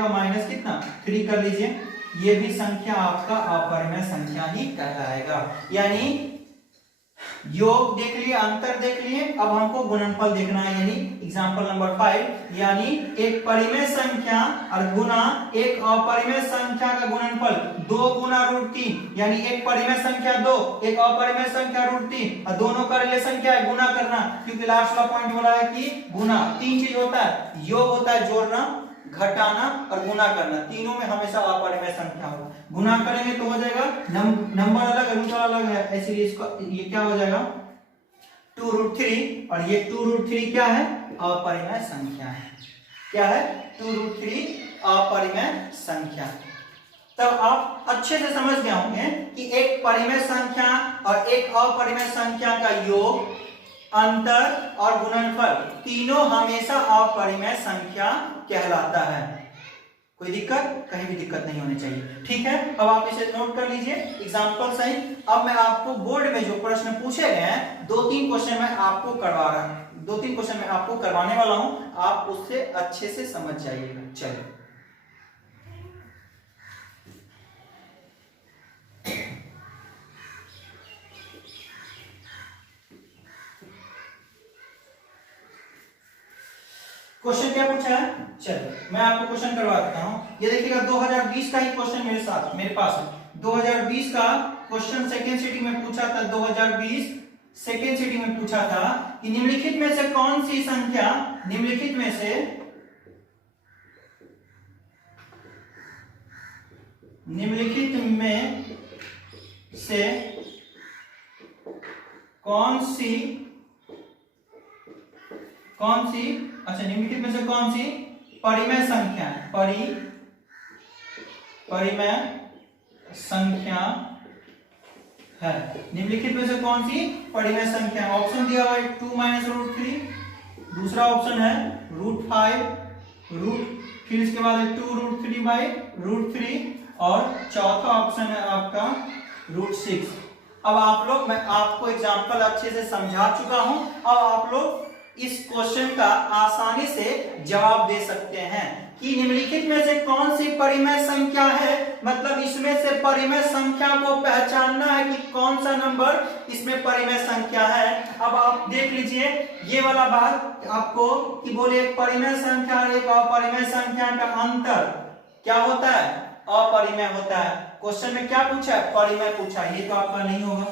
और माइनस कितना 3 कर लीजिए। ये भी संख्या आपका अपरिमेय संख्या ही कहलाएगा। यानी योग देख लिए, अंतर देख लिए, अब हमको गुणनफल देखना है। यानी एग्जांपल नंबर 5, यानी एक परिमेय संख्या और गुना एक अपरिमेय संख्या का गुणनफल 2 गुना √3, यानी एक परिमेय संख्या 2, एक अपरिमेय संख्या √3, और दोनों का रिलेशन क्या है? गुना करना, क्योंकि लास्ट वाला पॉइंट बोला है कि गुना। 3 चीज होता है, योग होता है जोड़ना, घटाना और गुना करना, तीनों में हमेशा अपरिमेय संख्या होगा। गुना करेंगे तो हो जाएगा नंबर अलग है, रूट अलग है, इसलिए इसको ये क्या हो जाएगा 2√3, और ये 2√3 क्या है? अपरिमेय संख्या है। क्या है? 2√3 अपरिमेय संख्या। तब आप अच्छे से समझ गए होंगे कि एक परिमेय संख्या और एक अपरिमेय संख्या का योग, अंतर और गुणनफल तीनों हमेशा अपरिमेय संख्या कहलाता है। कोई दिक्कत? कहीं भी दिक्कत नहीं होनी चाहिए। ठीक है, अब आप इसे नोट कर लीजिए एग्जांपल सहित। अब मैं आपको बोर्ड में जो प्रश्न पूछे गए हैं, 2-3 क्वेश्चन मैं आपको करवा रहा हूं, 2-3 क्वेश्चन मैं आपको करवाने वाला हूं, आप उससे अच्छे से समझ जाइएगा। चलिए, क्वेश्चन क्या पूछा है? चलिए मैं आपको क्वेश्चन करवा देता हूं। ये देखिएगा 2020 का ही क्वेश्चन मेरे पास है। 2020 का क्वेश्चन सेकेंड सिटी में पूछा था। 2020 सेकेंड सिटी में पूछा था कि निम्नलिखित में से कौन सी संख्या, निम्नलिखित में से निम्नलिखित में से कौन सी परिमेय संख्या है, परिमेय संख्या है। निम्नलिखित में से कौन सी परिमेय संख्या है? ऑप्शन दिया हुआ है 2 - √3, दूसरा ऑप्शन है √5, फिर इसके बाद है 2√3/√3, और चौथा ऑप्शन है आपका √6। अब आप लोग, मैं आपको एग्जांपल अच्छे से समझा चुका हूं। अब आप लोग इस क्वेश्चन का आसानी से जवाब दे सकते हैं कि निम्नलिखित में से कौन सी परिमेय संख्या है। मतलब इसमें से परिमेय संख्या को पहचानना है कि कौन सा नंबर इसमें परिमेय संख्या है। अब आप देख लीजिए ये वाला बात आपको कि बोले एक परिमेय संख्या और एक अपरिमेय संख्या का अंतर क्या होता है? अपरिमेय होता है। क्वेश्चन में क्या पूछा है? परिमेय पूछा है। ये तो आपका नहीं होगा।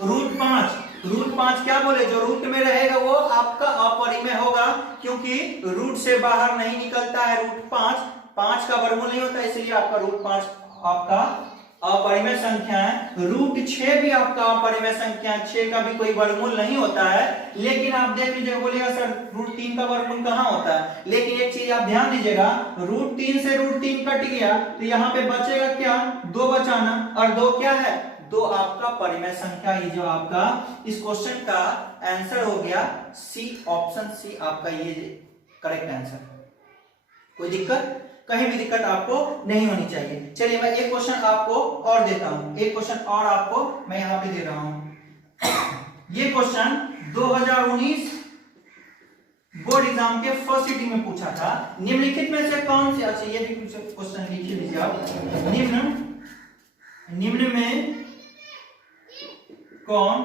√5 क्या बोले? जो रूट में रहेगा वो आपका अपरिमेय होगा, क्योंकि रूट से बाहर नहीं निकलता है। √5 का वर्गमूल नहीं होता, इसलिए आपका √5 आपका अपरिमेय संख्या है। √6 भी आपका अपरिमेय संख्या है, 6 का भी कोई वर्गमूल नहीं होता है। लेकिन आप देख लीजिएगा, बोलिएगा सर √3 का वर्गमूल कहाँ होता है? लेकिन एक चीज आप ध्यान दीजिएगा, √3 से √3 कट गया तो यहाँ पे बचेगा क्या? 2 बचाना, और 2 क्या है? 2 आपका परिमेय संख्या। ये जो आपका इस क्वेश्चन का आंसर हो गया सी, ऑप्शन सी आपका ये करेक्ट आंसर। कोई दिक्कत? कहीं भी दिक्कत आपको नहीं होनी चाहिए। चलिए मैं एक क्वेश्चन आपको और देता हूं, एक क्वेश्चन और आपको मैं यहां पे दे रहा हूं। ये क्वेश्चन 2019 बोर्ड एग्जाम के फर्स्ट सिटी में पूछा था। निम्नलिखित में से कौन सी, अच्छा ये भी क्वेश्चन लिख लीजिए आप। निम्न में कौन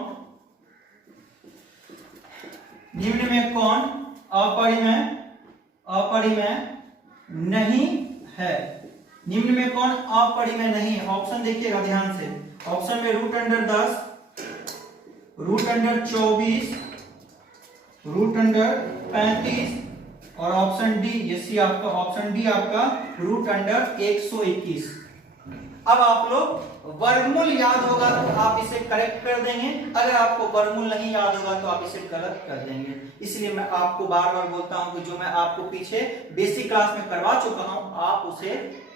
अपरिमेय नहीं है? निम्न में कौन अपरिमेय नहीं है? ऑप्शन देखिएगा ध्यान से। ऑप्शन में √10, √24, √35, और ऑप्शन डी, ये सी आपका, ऑप्शन डी आपका √121। अब आप लोग वर्गमूल याद होगा तो आप इसे करेक्ट कर देंगे, अगर आपको वर्गमूल नहीं याद होगा तो आप इसे गलत कर देंगे। इसलिए मैं आपको बार बार बोलता हूं कि जो मैं आपको पीछे बेसिक क्लास में करवा चुका हूं, आप उसे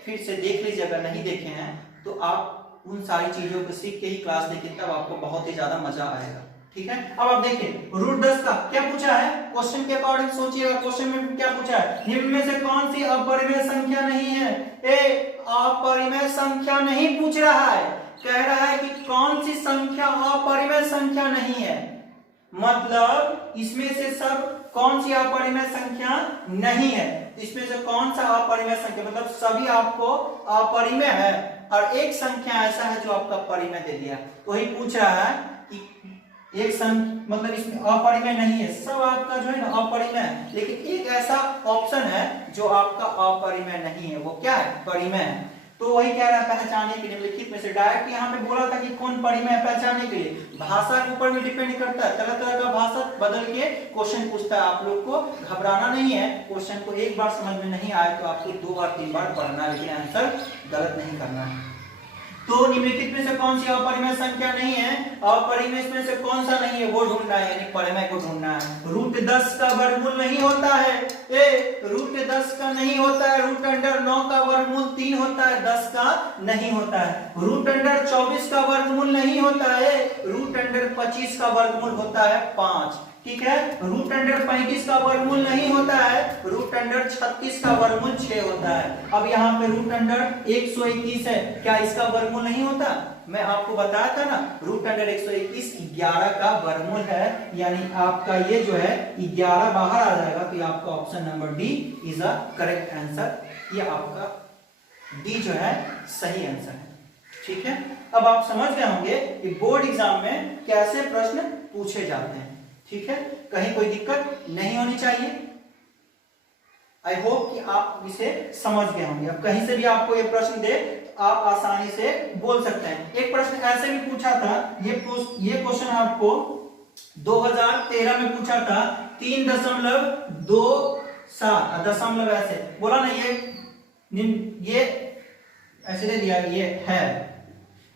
फिर से देख लीजिए। अगर नहीं देखे हैं तो आप उन सारी चीजों को सीख के ही क्लास देखें, तब आपको बहुत ही ज्यादा मजा आएगा। ठीक है, अब आप देखिए √10 का क्या पूछा है? क्वेश्चन के अकॉर्डिंग सोचिएगा, क्वेश्चन में क्या पूछा है? निम्न में से कौन सी अपरिमेय संख्या नहीं है? अपरिमेय संख्या नहीं पूछ रहा है, कह रहा है कि कौन सी संख्या अपरिमेय संख्या नहीं है। मतलब इसमें से सब कौन सी अपरिमेय संख्या नहीं है। इसमें से कौन सा अपरिमेय संख्या, मतलब सभी आपको अपरिमेय है और एक संख्या ऐसा है जो आपका परिमेय दे दिया। तो वही पूछ रहा है कि एक संख्या मतलब इसमें अपरिमेय नहीं है, सब आपका जो है ना अपरिमेय है, लेकिन एक ऐसा ऑप्शन है जो आपका अपरिमेय नहीं है, वो क्या है, परिमेय है। तो वही कह रहा है पहचाने के लिए निम्नलिखित में से, डायरेक्ट यहाँ पे बोला था कि कौन परिमेय है पहचानने के लिए। भाषा के ऊपर भी डिपेंड करता है, तरह तरह का भाषा बदल के क्वेश्चन पूछता है। आप लोग को घबराना नहीं है, क्वेश्चन को एक बार समझ में नहीं आए तो आपको 2 बार 3 बार पढ़ना है, लेकिन आंसर गलत नहीं करना है। तो निम्नलिखित में से कौन सी अपरिमेय संख्या नहीं है, अपरिमेय में से कौन सा नहीं है वो ढूंढना है, यानी परिमेय को ढूंढना है। रूट 10 का वर्गमूल नहीं होता है, रूट 10 का नहीं होता है, रूट अंडर 9 का वर्गमूल 3 होता है, 10 का नहीं होता है। रूट अंडर 24 का वर्गमूल नहीं होता है, रूट अंडर 25 का वर्गमूल होता है 5, ठीक है। रूट अंडर 35 का वर्गमूल नहीं होता है, रूट अंडर 36 का वर्गमूल 6 होता है। अब यहाँ पे रूट अंडर 121 है, क्या इसका वर्गमूल नहीं होता? मैं आपको बताया था ना, रूट अंडर 121 11 का वर्गमूल है, यानी आपका ये जो है 11 बाहर आ जाएगा, तो आपका option number D is a correct answer. ये आपका डी जो है सही आंसर है, ठीक है। अब आप समझ गए होंगे कि बोर्ड एग्जाम में कैसे प्रश्न पूछे जाते हैं, ठीक है। कहीं कोई दिक्कत नहीं होनी चाहिए। आई होप कि आप इसे समझ गए होंगे। अब कहीं से भी आपको ये प्रश्न दे तो आप आसानी से बोल सकते हैं। एक प्रश्न ऐसे भी पूछा था, ये क्वेश्चन आपको 2013 में पूछा था, 3.27 दशमलव ऐसे बोला ना, ये ऐसे दे दिया, ये है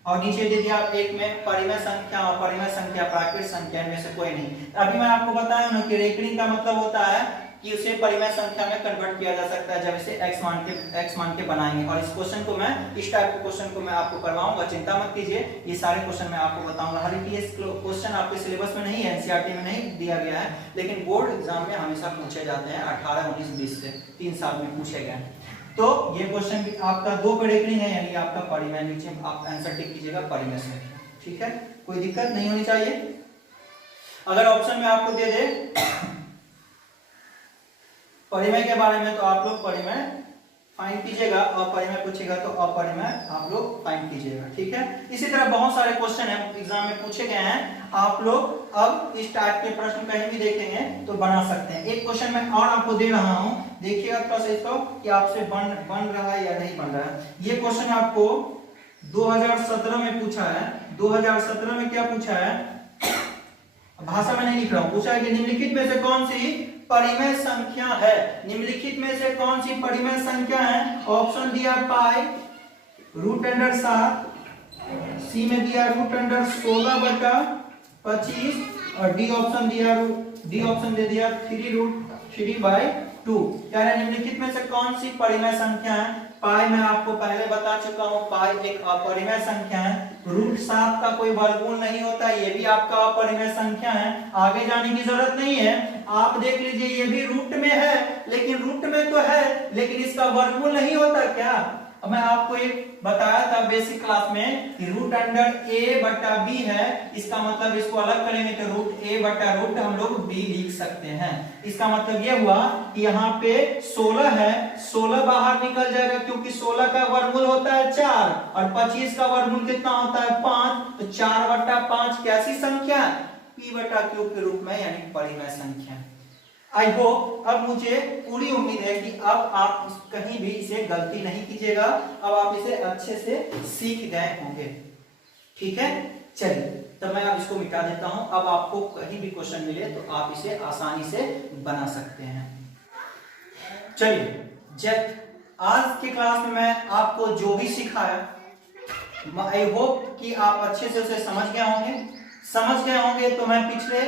और नीचे दे दिया एक में परिमेय संख्या, अपरिमेय संख्या, प्राकृत संख्या, इनमें से कोई नहीं। अभी मैं आपको बताया ना कि रेकरिंग का मतलब होता है कि उसे परिमेय संख्या में कन्वर्ट किया जा सकता है जब इसे x मान के बनाएंगे। और इस क्वेश्चन को मैं, इस टाइप के क्वेश्चन को मैं आपको करवाऊंगा, चिंता मत कीजिए। ये सारे क्वेश्चन मैं आपको बताऊंगा। हालांकि ये क्वेश्चन आपके सिलेबस में नहीं है, एनसीईआरटी में नहीं दिया गया है, लेकिन बोर्ड एग्जाम में हमेशा पूछे जाते हैं 18, 19, 20 से 3 साल में पूछे गए। तो ये क्वेश्चन भी आपका 2 पे रेकरिंग है, यानी आपका परिमेय, नीचे आप आंसर टिक कीजिएगा परिमेय संख्या, ठीक है। कोई दिक्कत नहीं होनी चाहिए। अगर ऑप्शन में आपको दे दे परिमेय के बारे में, तो आप लोग परिमेय फाइंड कीजिएगा, और परिमेय पूछेगा तो अपरिमेय आप लोग फाइंड कीजिएगा, ठीक है। इसी तरह बहुत सारे क्वेश्चन है एग्जाम में पूछे गए हैं, आप लोग अब इस टाइप के प्रश्न कहीं भी देखेंगे तो बना सकते हैं। एक क्वेश्चन मैं और आपको दे रहा हूं, देखिएगा थोड़ा सा इसको कि आपसे बन रहा है या नहीं बन रहा है। ये क्वेश्चन आपको 2017 में पूछा है। 2017 में क्या पूछा है, भाषा में नहीं लिख रहा हूं, पूछा है कि निम्नलिखित में से कौन सी परिमेय संख्या है, निम्नलिखित में से कौन सी परिमेय संख्या है। ऑप्शन दिया पाई, रूट अंडर 7, सी में दिया रूट अंडर 16/25 और डी ऑप्शन दे दिया 3√3/2। यानी निम्नलिखित में से कौन सी परिमेय संख्या है। पाई मैं आपको पहले बता चुका हूं, पाई एक अपरिमेय संख्या है। रूट 7 का कोई वर्गमूल नहीं होता, ये भी आपका अपरिमेय संख्या है। आगे जाने की जरूरत नहीं है, आप देख लीजिए, ये भी रूट में है, लेकिन रूट में तो है, लेकिन इसका वर्गमूल नहीं होता क्या। अब मैं आपको एक बताया था बेसिक क्लास में कि रूट अंडर a/b है, इसका मतलब इसको अलग करेंगे तो रूट a/रूट हम लोग b लिख सकते हैं। इसका मतलब ये हुआ कि यहाँ पे 16 है, 16 बाहर निकल जाएगा क्योंकि 16 का वर्गमूल होता है 4 और 25 का वर्गमूल कितना होता है 5, तो 4/5 कैसी संख्या, p/q के रूप में, यानी परिमेय संख्या। आई होप अब मुझे पूरी उम्मीद है कि अब आप कहीं भी इसे गलती नहीं कीजिएगा, अब आप इसे अच्छे से सीख गए होंगे, ठीक है। चलिए तो मैं अब इसको मिटा देता हूं। अब आपको कहीं भी क्वेश्चन मिले तो आप इसे आसानी से बना सकते हैं। चलिए, जब आज के क्लास में मैं आपको जो भी सिखाया, आई होप कि आप अच्छे से उसे समझ गए होंगे। तो मैं पिछले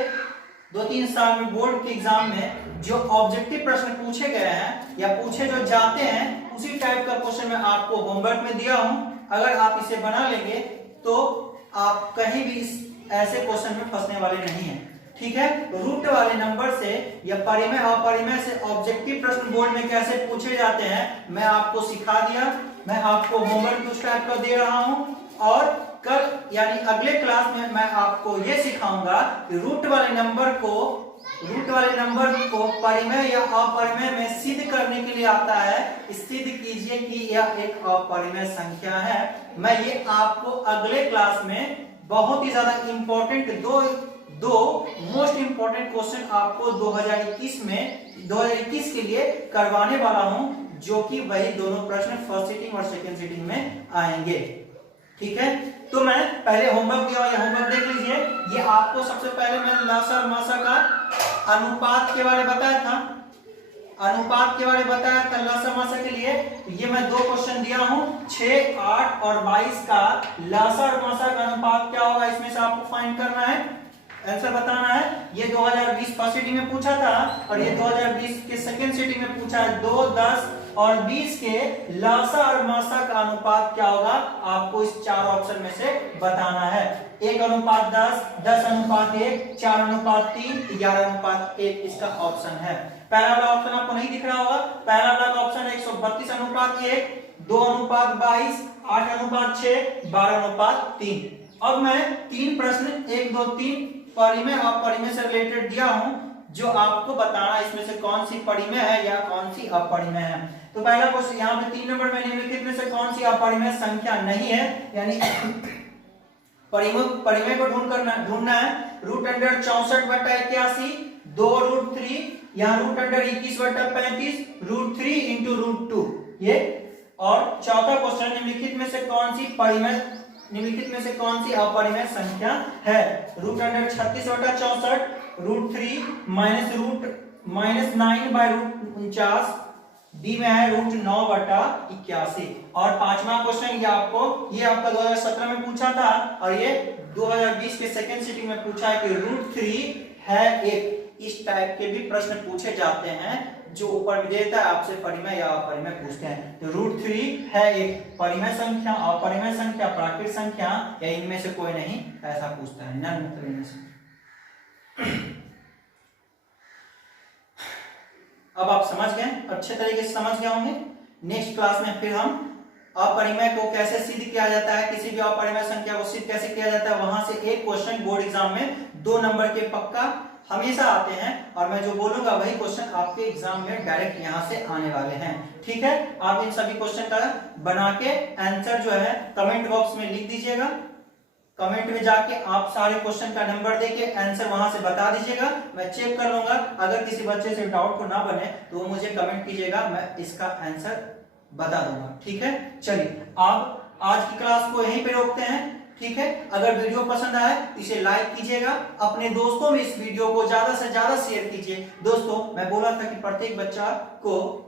2-3 साल में बोर्ड के एग्जाम में जो ऑब्जेक्टिव प्रश्न पूछे गए हैं या पूछे जो जाते हैं, उसी टाइप का क्वेश्चन मैं आपको होमवर्क में दिया हूं। अगर आप इसे बना लेंगे तो आप कहीं भी ऐसे क्वेश्चन में फंसने वाले नहीं हैं, ठीक है। रूट वाले नंबर से या परिमेय अपरिमेय से ऑब्जेक्टिव प्रश्न बोर्ड में कैसे पूछे जाते हैं मैं आपको सिखा दिया। मैं आपको होमवर्क उस टाइप का दे रहा हूं, और कल यानी अगले क्लास में मैं आपको ये सिखाऊंगा कि रूट वाले नंबर को रूट वाले नंबर को परिमेय या अपरिमेय में सिद्ध करने के लिए आता है। सिद्ध कीजिए कि यह एक अपरिमेय संख्या है। मैं ये आपको अगले क्लास में बहुत ही ज्यादा इंपॉर्टेंट दो मोस्ट इंपॉर्टेंट क्वेश्चन आपको 2021 के लिए करवाने वाला हूं, जो कि वही दोनों प्रश्न फर्स्ट सीटिंग और सेकंड सीटिंग में आएंगे। ठीक है, तो मैं पहले होमवर्क दिया, ये होमवर्क देख लीजिए। ये आपको सबसे पहले मैंने लसा और मसा का अनुपात के बारे में बताया था, लसा मसा के लिए। ये मैं दो क्वेश्चन दिया हूं, 6, 8 और 22 का लसा और मसा का अनुपात क्या होगा, इसमें से आपको फाइंड करना है, आंसर बताना है। ये 2020 फर्स्ट सीटिंग में पूछा था और ये 2020 के सेकंड सीटिंग में पूछा है। 2, 10 और 20 के लसा और मसा का अनुपात क्या होगा, आपको इस चार ऑप्शन में से बताना है। 1:10, 10:1, 4:3, 11:1 इसका ऑप्शन है। पहला वाला ऑप्शन आपको नहीं दिख रहा होगा। पहला वाला ऑप्शन 132:1, 2:22, 8:6, 12:3। अब मैं तीन प्रश्न 1, 2, 3 परिमेय और अपरिमेय से रिलेटेड दिया हूं, जो आपको बताना इसमें से कौन सी परिमेय है या कौन सी अपरिमेय है। तो पहला क्वेश्चन यहाँ पे 3 नंबर में निम्नलिखित में से कौन सी अपरिमेय संख्या नहीं है, यानी परिमेय को ढूंढना है। √64/81, 2√3, यहाँ √21/35, √3 × √2 ये। और चौथा क्वेश्चन निम्नलिखित में से कौन सी अपरिमेय संख्या है। √36/64, √3 -9/49, डी में है √9/81। और पांचवा क्वेश्चन ये आपका 2017 में पूछा था और ये 2020 के सेकंड सीटिंग में पूछा है कि √3 है 1। इस टाइप के भी प्रश्न पूछे जाते हैं, जो ऊपर में देता है आपसे परिमेय या अपरिमेय पूछते हैं। तो √3 है एक परिमेय संख्या, अपरिमेय संख्या, प्राकृत संख्या या इनमें से कोई नहीं, ऐसा पूछता है। नन मतलब इनमें से। अब आप समझ गए, अच्छे तरीके से समझ गए होंगे। नेक्स्ट क्लास में फिर हम अपरिमेय को कैसे सिद्ध किया जाता है, किसी भी अपरिमेय संख्या को सिद्ध कैसे किया जाता है, वहां से एक क्वेश्चन बोर्ड एग्जाम में 2 नंबर के पक्का हमेशा आते हैं, और मैं जो बोलूंगा वही क्वेश्चन आपके एग्जाम में डायरेक्ट यहां से आने वाले हैं। ठीक है, आप इन सभी क्वेश्चन का बना के आंसर जो है कमेंट बॉक्स में लिख दीजिएगा। कमेंट में जाके आप सारे क्वेश्चन का नंबर देके आंसर वहां से बता दीजिएगा, मैं चेक कर लूंगा। अगर किसी बच्चे से डाउट को ना बने तो वो मुझे कमेंट कीजिएगा, मैं इसका आंसर बता दूंगा। ठीक है, चलिए आप आज की क्लास को यहीं पे रोकते हैं। ठीक है, अगर वीडियो पसंद आए तो इसे लाइक कीजिएगा, अपने दोस्तों में इस वीडियो को ज्यादा से ज्यादा शेयर कीजिए। दोस्तों, मैं बोला था कि प्रत्येक बच्चा को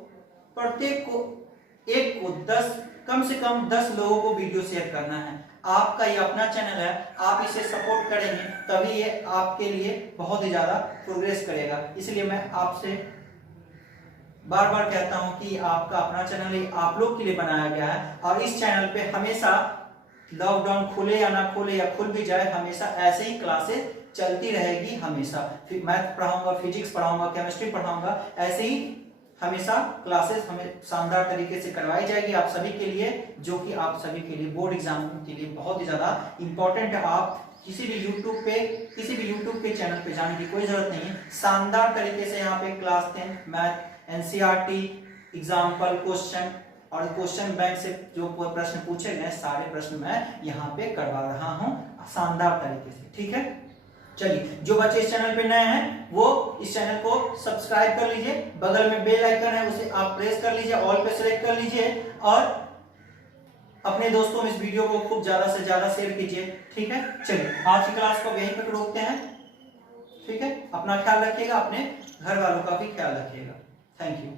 कम से कम 10 लोगों को वीडियो शेयर करना है। आपका ये अपना चैनल है, आप इसे सपोर्ट करेंगे तभी ये आपके लिए बहुत ही ज्यादा प्रोग्रेस करेगा। इसलिए मैं आपसे बार बार कहता हूं कि आपका अपना चैनल ही आप लोग के लिए बनाया गया है, और इस चैनल पे हमेशा लॉकडाउन खुले या ना खुले या खुल भी जाए, हमेशा ऐसे ही क्लासेस चलती रहेगी। हमेशा मैथ पढ़ाऊंगा, फिजिक्स पढ़ाऊंगा, केमिस्ट्री पढ़ाऊंगा, ऐसे ही हमेशा क्लासेस हमें शानदार तरीके से करवाई जाएगी आप सभी के लिए, जो कि आप सभी के लिए बोर्ड एग्जाम के लिए बहुत ही ज्यादा इंपॉर्टेंट है। आप किसी भी यूट्यूब के चैनल पे जाने की कोई जरूरत नहीं है। शानदार तरीके से यहाँ पे class 10 math, NCERT, example question और क्वेश्चन बैंक से जो प्रश्न पूछे गए सारे प्रश्न मैं यहाँ पे करवा रहा हूँ शानदार तरीके से। ठीक है, चलिए जो बच्चे इस चैनल पे नए हैं वो इस चैनल को सब्सक्राइब कर लीजिए, बगल में बेल आइकन है उसे आप प्रेस कर लीजिए, ऑल पे सेलेक्ट कर लीजिए, और अपने दोस्तों में इस वीडियो को खूब ज्यादा से ज्यादा शेयर कीजिए। ठीक है, चलिए आज की क्लास को यहीं पर रोकते हैं। ठीक है, अपना ख्याल रखिएगा, अपने घर वालों का भी ख्याल रखिएगा। Thank you.